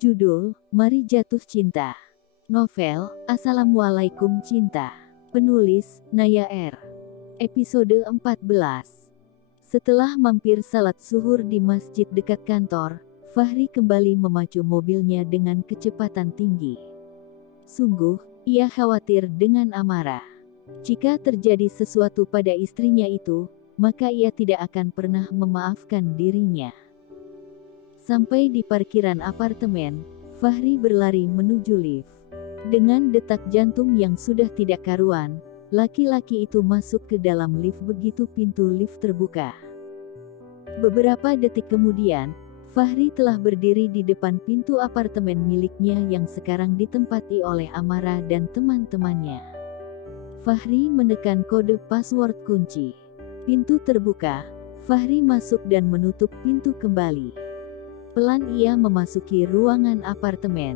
Judul, Mari Jatuh Cinta. Novel, Assalamualaikum Cinta. Penulis, Naya R. Episode 14. Setelah mampir salat zuhur di masjid dekat kantor, Fahri kembali memacu mobilnya dengan kecepatan tinggi. Sungguh, ia khawatir dengan Amara. Jika terjadi sesuatu pada istrinya itu, maka ia tidak akan pernah memaafkan dirinya. Sampai di parkiran apartemen, Fahri berlari menuju lift. Dengan detak jantung yang sudah tidak karuan, laki-laki itu masuk ke dalam lift begitu pintu lift terbuka. Beberapa detik kemudian, Fahri telah berdiri di depan pintu apartemen miliknya yang sekarang ditempati oleh Amara dan teman-temannya. Fahri menekan kode password kunci. Pintu terbuka, Fahri masuk dan menutup pintu kembali. Pelan ia memasuki ruangan apartemen.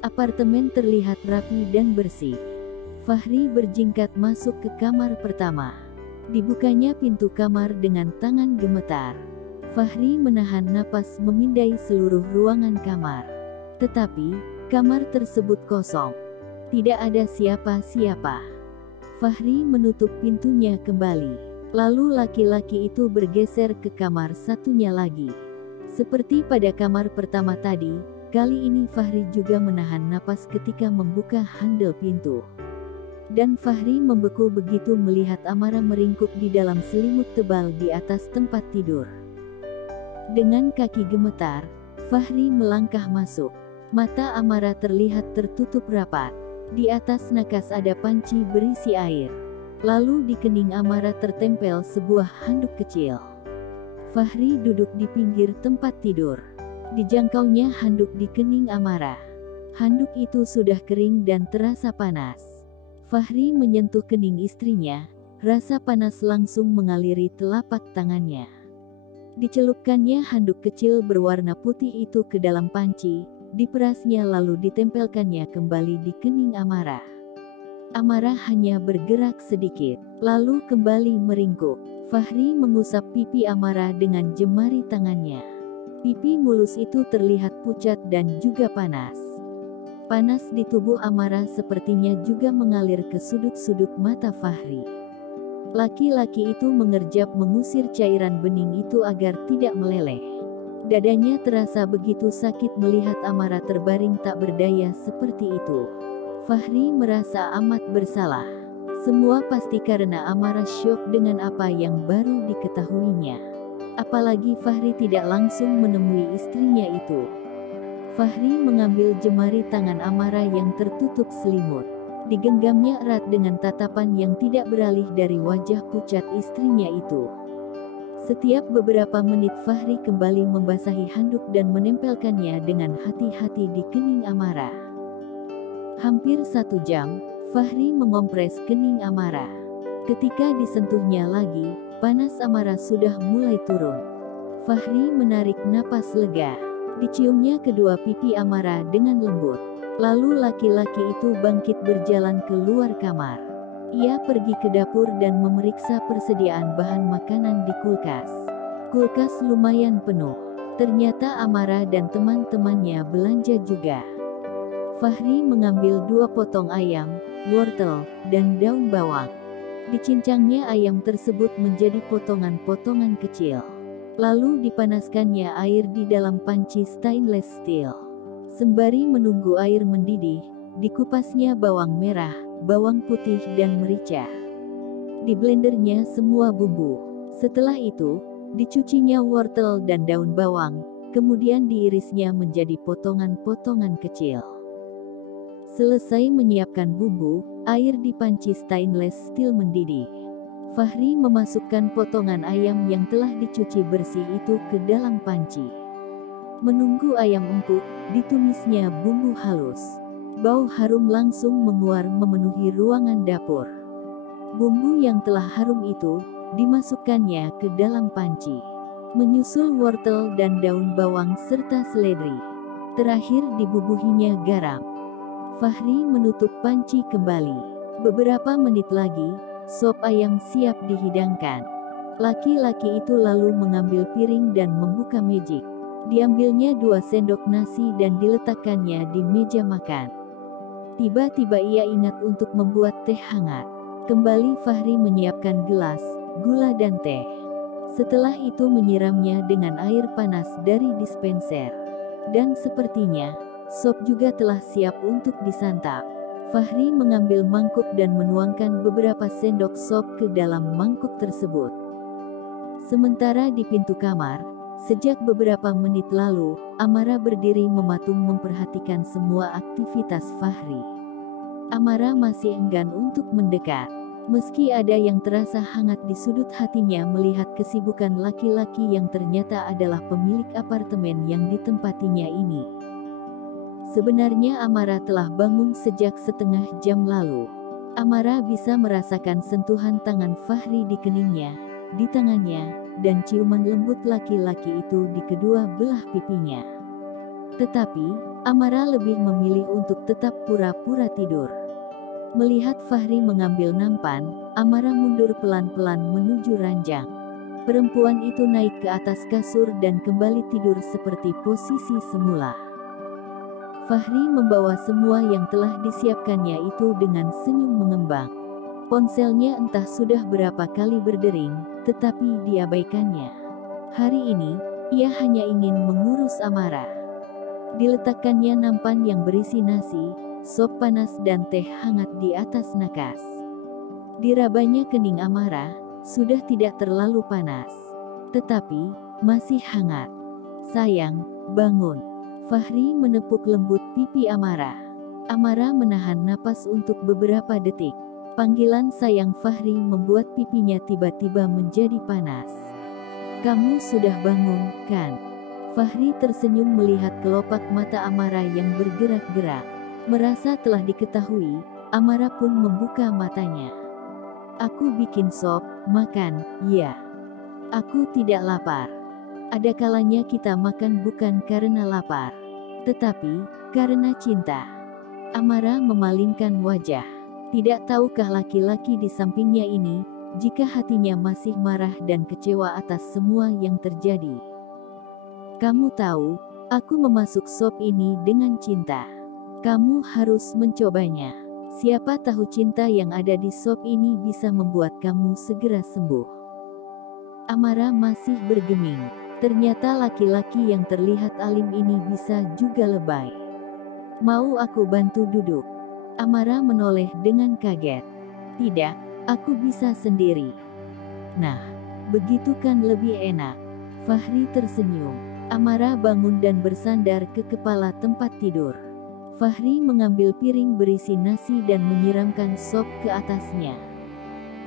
Apartemen terlihat rapi dan bersih. Fahri berjingkat masuk ke kamar pertama. Dibukanya pintu kamar dengan tangan gemetar. Fahri menahan napas memindai seluruh ruangan kamar. Tetapi, kamar tersebut kosong. Tidak ada siapa-siapa. Fahri menutup pintunya kembali. Lalu laki-laki itu bergeser ke kamar satunya lagi. Seperti pada kamar pertama tadi, kali ini Fahri juga menahan napas ketika membuka handle pintu. Dan Fahri membeku begitu melihat Amara meringkuk di dalam selimut tebal di atas tempat tidur. Dengan kaki gemetar, Fahri melangkah masuk. Mata Amara terlihat tertutup rapat. Di atas nakas ada panci berisi air. Lalu di kening Amara tertempel sebuah handuk kecil. Fahri duduk di pinggir tempat tidur. Dijangkaunya handuk di kening Amara. Handuk itu sudah kering dan terasa panas. Fahri menyentuh kening istrinya, rasa panas langsung mengaliri telapak tangannya. Dicelupkannya handuk kecil berwarna putih itu ke dalam panci, diperasnya lalu ditempelkannya kembali di kening Amara. Amara hanya bergerak sedikit, lalu kembali meringkuk. Fahri mengusap pipi Amara dengan jemari tangannya. Pipi mulus itu terlihat pucat dan juga panas. Panas di tubuh Amara sepertinya juga mengalir ke sudut-sudut mata Fahri. Laki-laki itu mengerjap mengusir cairan bening itu agar tidak meleleh. Dadanya terasa begitu sakit melihat Amara terbaring tak berdaya seperti itu. Fahri merasa amat bersalah. Semua pasti karena Amara syok dengan apa yang baru diketahuinya. Apalagi Fahri tidak langsung menemui istrinya itu. Fahri mengambil jemari tangan Amara yang tertutup selimut. Digenggamnya erat dengan tatapan yang tidak beralih dari wajah pucat istrinya itu. Setiap beberapa menit Fahri kembali membasahi handuk dan menempelkannya dengan hati-hati di kening Amara. Hampir 1 jam, Fahri mengompres kening Amara. Ketika disentuhnya lagi, panas Amara sudah mulai turun. Fahri menarik napas lega. Diciumnya kedua pipi Amara dengan lembut. Lalu laki-laki itu bangkit berjalan keluar kamar. Ia pergi ke dapur dan memeriksa persediaan bahan makanan di kulkas. Kulkas lumayan penuh. Ternyata Amara dan teman-temannya belanja juga. Fahri mengambil 2 potong ayam, wortel, dan daun bawang. Dicincangnya ayam tersebut menjadi potongan-potongan kecil. Lalu dipanaskannya air di dalam panci stainless steel. Sembari menunggu air mendidih, dikupasnya bawang merah, bawang putih dan merica. Diblendernya semua bumbu. Setelah itu, dicucinya wortel dan daun bawang, kemudian diirisnya menjadi potongan-potongan kecil. Selesai menyiapkan bumbu, air di panci stainless steel mendidih. Fahri memasukkan potongan ayam yang telah dicuci bersih itu ke dalam panci. Menunggu ayam empuk, ditumisnya bumbu halus. Bau harum langsung menguar memenuhi ruangan dapur. Bumbu yang telah harum itu, dimasukkannya ke dalam panci. Menyusul wortel dan daun bawang serta seledri. Terakhir dibubuhinya garam. Fahri menutup panci kembali. Beberapa menit lagi, sop ayam siap dihidangkan. Laki-laki itu lalu mengambil piring dan membuka magic. Diambilnya 2 sendok nasi dan diletakkannya di meja makan. Tiba-tiba ia ingat untuk membuat teh hangat. Kembali Fahri menyiapkan gelas, gula dan teh. Setelah itu menyiramnya dengan air panas dari dispenser. Dan sepertinya, sop juga telah siap untuk disantap. Fahri mengambil mangkuk dan menuangkan beberapa sendok sop ke dalam mangkuk tersebut. Sementara di pintu kamar, sejak beberapa menit lalu, Amara berdiri mematung memperhatikan semua aktivitas Fahri. Amara masih enggan untuk mendekat. Meski ada yang terasa hangat di sudut hatinya melihat kesibukan laki-laki yang ternyata adalah pemilik apartemen yang ditempatinya ini. Sebenarnya Amara telah bangun sejak setengah jam lalu. Amara bisa merasakan sentuhan tangan Fahri di keningnya, di tangannya, dan ciuman lembut laki-laki itu di kedua belah pipinya. Tetapi, Amara lebih memilih untuk tetap pura-pura tidur. Melihat Fahri mengambil nampan, Amara mundur pelan-pelan menuju ranjang. Perempuan itu naik ke atas kasur dan kembali tidur seperti posisi semula. Fahri membawa semua yang telah disiapkannya itu dengan senyum mengembang. Ponselnya entah sudah berapa kali berdering, tetapi diabaikannya. Hari ini, ia hanya ingin mengurus Amara. Diletakkannya nampan yang berisi nasi, sop panas dan teh hangat di atas nakas. Dirabanya kening Amara, sudah tidak terlalu panas. Tetapi, masih hangat. Sayang, bangun. Fahri menepuk lembut pipi Amara. Amara menahan napas untuk beberapa detik. Panggilan sayang Fahri membuat pipinya tiba-tiba menjadi panas. Kamu sudah bangun, kan? Fahri tersenyum melihat kelopak mata Amara yang bergerak-gerak. Merasa telah diketahui, Amara pun membuka matanya. Aku bikin sop, makan, ya. Aku tidak lapar. Ada kalanya kita makan bukan karena lapar, tetapi karena cinta. Amara memalingkan wajah. Tidak tahukah laki-laki di sampingnya ini, jika hatinya masih marah dan kecewa atas semua yang terjadi. Kamu tahu, aku memasuk sop ini dengan cinta. Kamu harus mencobanya. Siapa tahu cinta yang ada di sop ini bisa membuat kamu segera sembuh. Amara masih bergeming. Ternyata laki-laki yang terlihat alim ini bisa juga lebay. Mau aku bantu duduk? Amara menoleh dengan kaget. Tidak, aku bisa sendiri. Nah, begitu kan lebih enak. Fahri tersenyum. Amara bangun dan bersandar ke kepala tempat tidur. Fahri mengambil piring berisi nasi dan menyiramkan sop ke atasnya.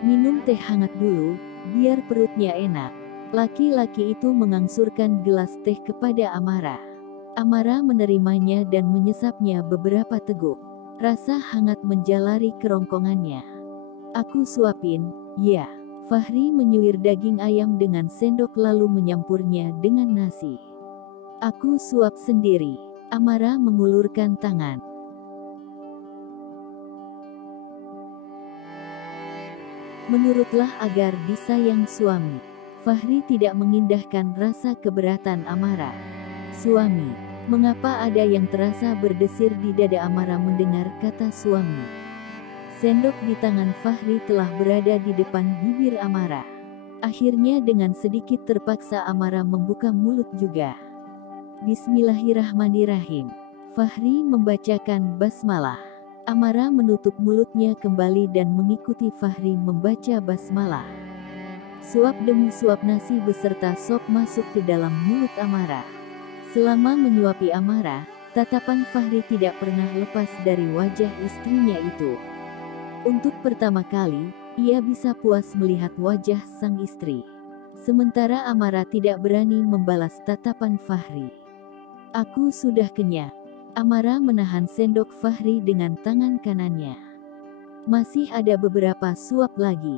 Minum teh hangat dulu, biar perutnya enak. Laki-laki itu mengangsurkan gelas teh kepada Amara. Amara menerimanya dan menyesapnya beberapa teguk. Rasa hangat menjalari kerongkongannya. Aku suapin, ya. Fahri menyuir daging ayam dengan sendok lalu menyampurnya dengan nasi. Aku suap sendiri. Amara mengulurkan tangan. Menurutlah agar disayang suami. Fahri tidak mengindahkan rasa keberatan Amara. Suami, mengapa ada yang terasa berdesir di dada Amara mendengar kata suami? Sendok di tangan Fahri telah berada di depan bibir Amara. Akhirnya dengan sedikit terpaksa Amara membuka mulut juga. Bismillahirrahmanirrahim. Fahri membacakan basmalah. Amara menutup mulutnya kembali dan mengikuti Fahri membaca basmalah. Suap demi suap nasi beserta sop masuk ke dalam mulut Amara. Selama menyuapi Amara, tatapan Fahri tidak pernah lepas dari wajah istrinya itu. Untuk pertama kali, ia bisa puas melihat wajah sang istri. Sementara Amara tidak berani membalas tatapan Fahri. Aku sudah kenyang. Amara menahan sendok Fahri dengan tangan kanannya. Masih ada beberapa suap lagi.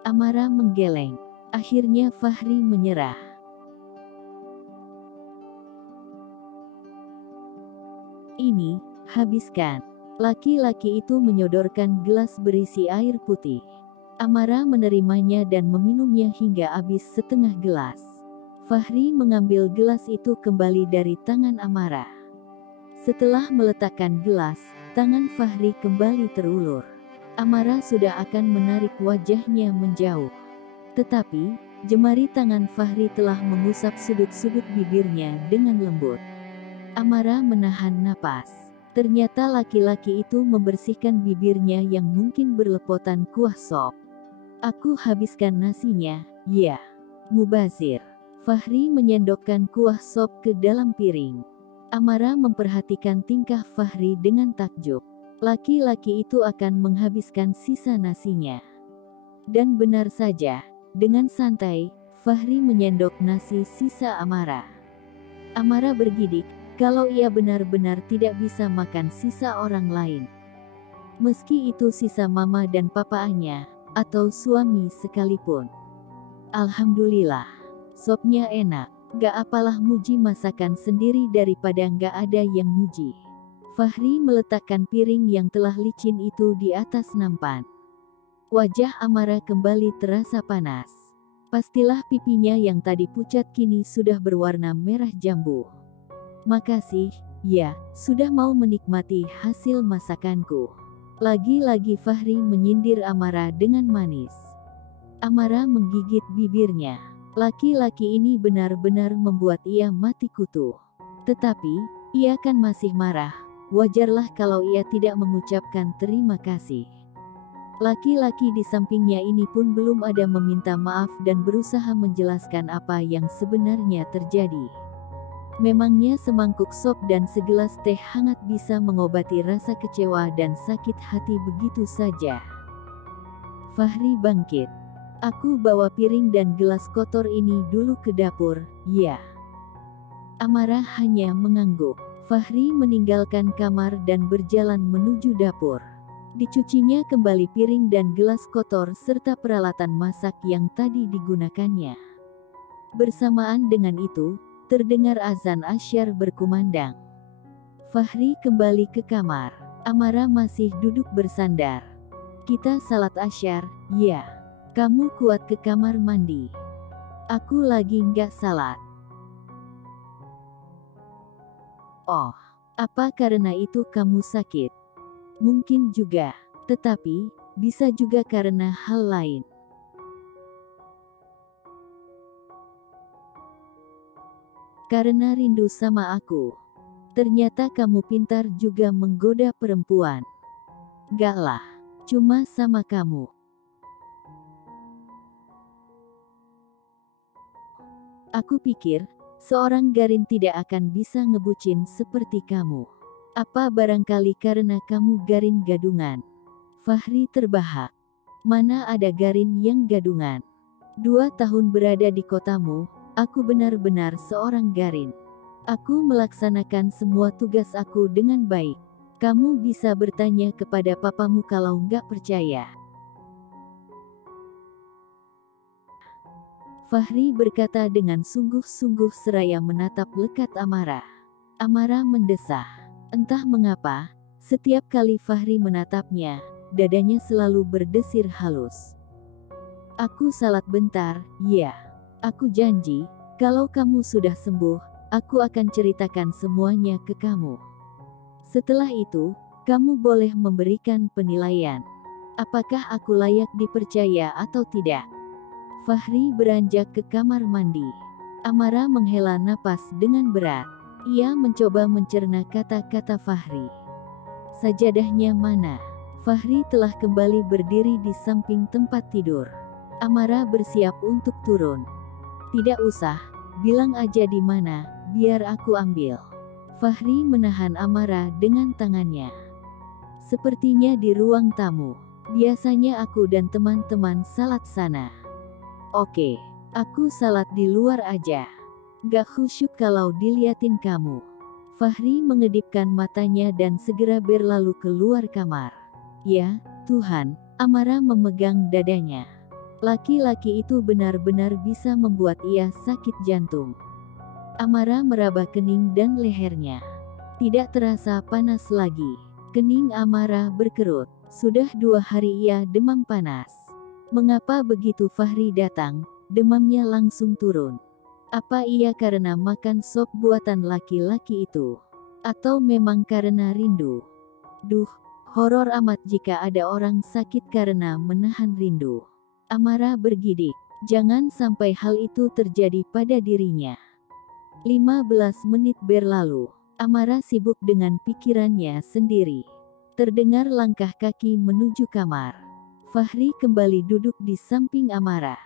Amara menggeleng. Akhirnya Fahri menyerah. Ini, habiskan. Laki-laki itu menyodorkan gelas berisi air putih. Amara menerimanya dan meminumnya hingga habis setengah gelas. Fahri mengambil gelas itu kembali dari tangan Amara. Setelah meletakkan gelas, tangan Fahri kembali terulur. Amara sudah akan menarik wajahnya menjauh. Tetapi, jemari tangan Fahri telah mengusap sudut-sudut bibirnya dengan lembut. Amara menahan napas. Ternyata laki-laki itu membersihkan bibirnya yang mungkin berlepotan kuah sop. Aku habiskan nasinya, ya. Mubazir. Fahri menyendokkan kuah sop ke dalam piring. Amara memperhatikan tingkah Fahri dengan takjub. Laki-laki itu akan menghabiskan sisa nasinya. Dan benar saja, dengan santai, Fahri menyendok nasi sisa Amara. Amara bergidik, kalau ia benar-benar tidak bisa makan sisa orang lain. Meski itu sisa mama dan papaannya, atau suami sekalipun. Alhamdulillah, sopnya enak. Gak apalah muji masakan sendiri daripada gak ada yang muji. Fahri meletakkan piring yang telah licin itu di atas nampan. Wajah Amara kembali terasa panas. Pastilah pipinya yang tadi pucat kini sudah berwarna merah jambu. Makasih, ya, sudah mau menikmati hasil masakanku. Lagi-lagi Fahri menyindir Amara dengan manis. Amara menggigit bibirnya. Laki-laki ini benar-benar membuat ia mati kutu. Tetapi, ia kan masih marah. Wajarlah kalau ia tidak mengucapkan terima kasih. Laki-laki di sampingnya ini pun belum ada meminta maaf dan berusaha menjelaskan apa yang sebenarnya terjadi. Memangnya semangkuk sop dan segelas teh hangat bisa mengobati rasa kecewa dan sakit hati begitu saja? Fahri bangkit. Aku bawa piring dan gelas kotor ini dulu ke dapur, ya. Amara hanya mengangguk. Fahri meninggalkan kamar dan berjalan menuju dapur. Dicucinya kembali piring dan gelas kotor serta peralatan masak yang tadi digunakannya. Bersamaan dengan itu, terdengar azan asyar berkumandang. Fahri kembali ke kamar. Amara masih duduk bersandar. Kita salat asyar, ya. Kamu kuat ke kamar mandi. Aku lagi nggak salat. Oh, apa karena itu kamu sakit? Mungkin juga, tetapi bisa juga karena hal lain. Karena rindu sama aku. Ternyata kamu pintar juga menggoda perempuan. Gak lah, cuma sama kamu. Aku pikir, seorang Garin tidak akan bisa ngebucin seperti kamu. Apa barangkali karena kamu Garin gadungan? Fahri terbahak. Mana ada Garin yang gadungan? 2 tahun berada di kotamu, aku benar-benar seorang Garin. Aku melaksanakan semua tugas aku dengan baik. Kamu bisa bertanya kepada papamu kalau nggak percaya. Fahri berkata dengan sungguh-sungguh seraya menatap lekat Amara. Amara mendesah. Entah mengapa, setiap kali Fahri menatapnya, dadanya selalu berdesir halus. Aku salat bentar, ya. Aku janji, kalau kamu sudah sembuh, aku akan ceritakan semuanya ke kamu. Setelah itu, kamu boleh memberikan penilaian. Apakah aku layak dipercaya atau tidak? Fahri beranjak ke kamar mandi. Amara menghela napas dengan berat. Ia mencoba mencerna kata-kata Fahri. Sajadahnya mana? Fahri telah kembali berdiri di samping tempat tidur. Amara bersiap untuk turun. Tidak usah, bilang aja di mana, biar aku ambil. Fahri menahan Amara dengan tangannya. Sepertinya di ruang tamu. Biasanya aku dan teman-teman salat sana. Oke, aku salat di luar aja. Gak khusyuk kalau diliatin kamu. Fahri mengedipkan matanya dan segera berlalu keluar kamar. Ya, Tuhan, Amara memegang dadanya. Laki-laki itu benar-benar bisa membuat ia sakit jantung. Amara meraba kening dan lehernya. Tidak terasa panas lagi. Kening Amara berkerut. Sudah 2 hari ia demam panas. Mengapa begitu Fahri datang, demamnya langsung turun? Apa ia karena makan sop buatan laki-laki itu? Atau memang karena rindu? Duh, horor amat jika ada orang sakit karena menahan rindu. Amara bergidik, jangan sampai hal itu terjadi pada dirinya. 15 menit berlalu, Amara sibuk dengan pikirannya sendiri. Terdengar langkah kaki menuju kamar. Fahri kembali duduk di samping Amara.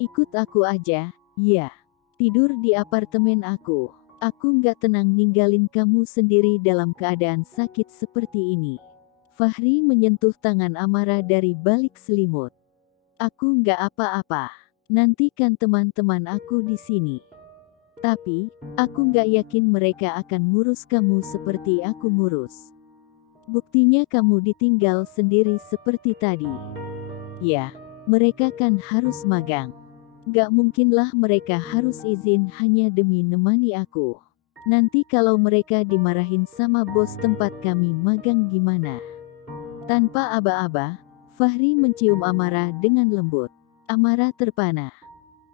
Ikut aku aja, ya. Tidur di apartemen aku. Aku nggak tenang ninggalin kamu sendiri dalam keadaan sakit seperti ini. Fahri menyentuh tangan Amara dari balik selimut. Aku nggak apa-apa. Nantikan teman-teman aku di sini. Tapi, aku nggak yakin mereka akan ngurus kamu seperti aku ngurus. Buktinya kamu ditinggal sendiri seperti tadi. Ya, mereka kan harus magang. Gak mungkinlah mereka harus izin hanya demi nemani aku. Nanti kalau mereka dimarahin sama bos tempat kami magang gimana? Tanpa aba-aba, Fahri mencium Amara dengan lembut. Amara terpana.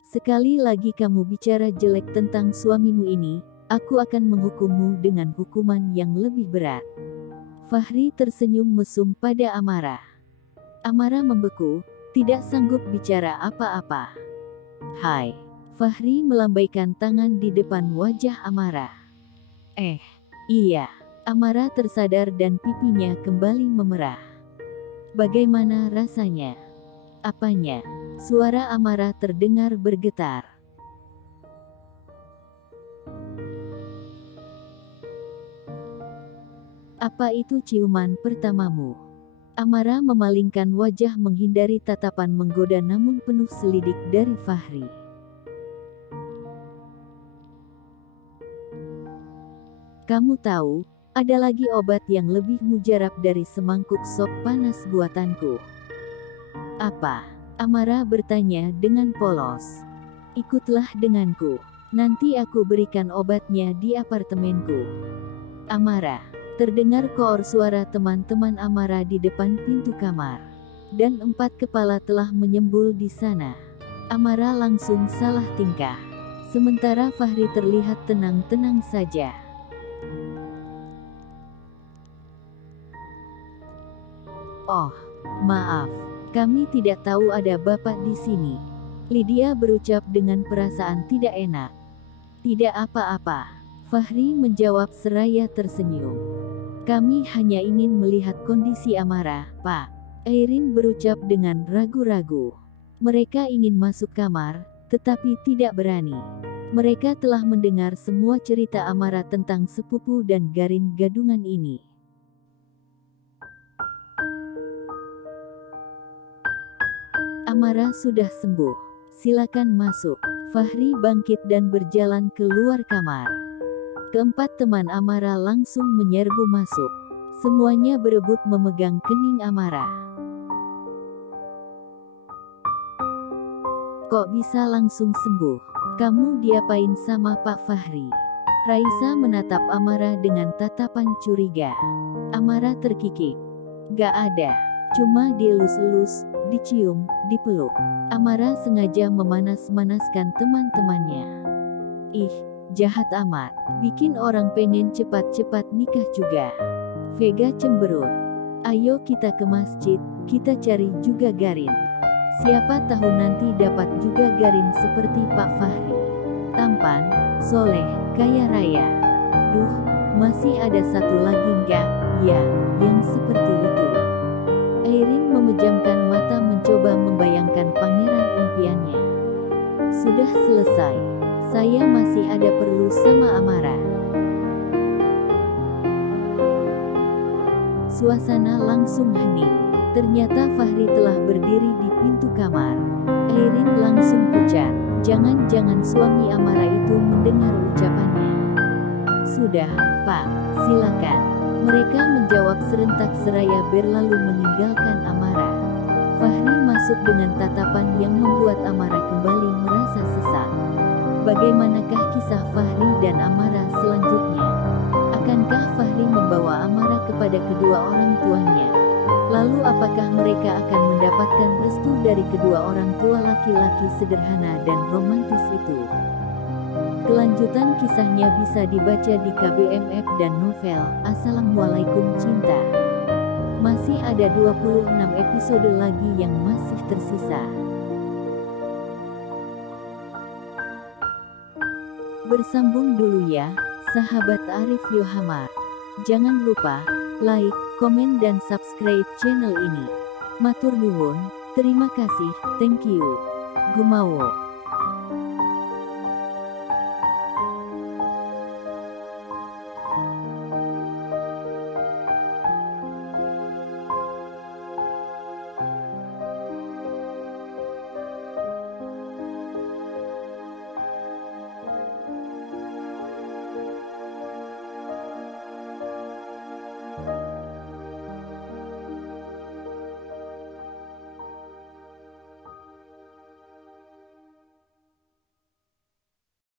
Sekali lagi kamu bicara jelek tentang suamimu ini, aku akan menghukummu dengan hukuman yang lebih berat. Fahri tersenyum mesum pada Amara. Amara membeku, tidak sanggup bicara apa-apa. Hai. Fahri melambaikan tangan di depan wajah Amara. Iya. Amara tersadar dan pipinya kembali memerah. Bagaimana rasanya? Apanya? Suara Amara terdengar bergetar. Apa itu ciuman pertamamu? Amara memalingkan wajah menghindari tatapan menggoda namun penuh selidik dari Fahri. Kamu tahu, ada lagi obat yang lebih mujarab dari semangkuk sop panas buatanku. Apa? Amara bertanya dengan polos. Ikutlah denganku. Nanti aku berikan obatnya di apartemenku. Amara. Terdengar koor suara teman-teman Amara di depan pintu kamar. Dan 4 kepala telah menyembul di sana. Amara langsung salah tingkah. Sementara Fahri terlihat tenang-tenang saja. Oh, maaf. Kami tidak tahu ada bapak di sini. Lydia berucap dengan perasaan tidak enak. Tidak apa-apa. Fahri menjawab seraya tersenyum. Kami hanya ingin melihat kondisi Amara, Pak. Airin berucap dengan ragu-ragu. Mereka ingin masuk kamar, tetapi tidak berani. Mereka telah mendengar semua cerita Amara tentang sepupu dan Garin gadungan ini. Amara sudah sembuh. Silakan masuk. Fahri bangkit dan berjalan keluar kamar. Keempat teman Amara langsung menyerbu masuk. Semuanya berebut memegang kening Amara. Kok bisa langsung sembuh? Kamu diapain sama Pak Fahri? Raisa menatap Amara dengan tatapan curiga. Amara terkikik. Gak ada. Cuma dielus-elus, dicium, dipeluk. Amara sengaja memanas-manaskan teman-temannya. Ih, jahat amat. Bikin orang pengen cepat-cepat nikah juga. Vega cemberut. Ayo kita ke masjid, kita cari juga Garin. Siapa tahu nanti dapat juga Garin seperti Pak Fahri. Tampan, soleh, kaya raya. Duh, masih ada satu lagi nggak? Ya, yang seperti itu. Airin memejamkan mata mencoba membayangkan pangeran impiannya. Sudah selesai. Saya masih ada perlu sama Amara. Suasana langsung hening. Ternyata Fahri telah berdiri di pintu kamar. Airin langsung pucat. Jangan-jangan suami Amara itu mendengar ucapannya. Sudah, Pak, silakan. Mereka menjawab serentak seraya berlalu meninggalkan Amara. Fahri masuk dengan tatapan yang membuat Amara kembali merasa sesak. Bagaimanakah kisah Fahri dan Amara selanjutnya? Akankah Fahri membawa Amara kepada kedua orang tuanya? Lalu apakah mereka akan mendapatkan restu dari kedua orang tua laki-laki sederhana dan romantis itu? Kelanjutan kisahnya bisa dibaca di KBMF dan novel Assalamualaikum Cinta. Masih ada 26 episode lagi yang masih tersisa. Bersambung dulu ya, sahabat Arif Yohamar. Jangan lupa like, komen dan subscribe channel ini. Matur nuwun, terima kasih, thank you. Gumawo.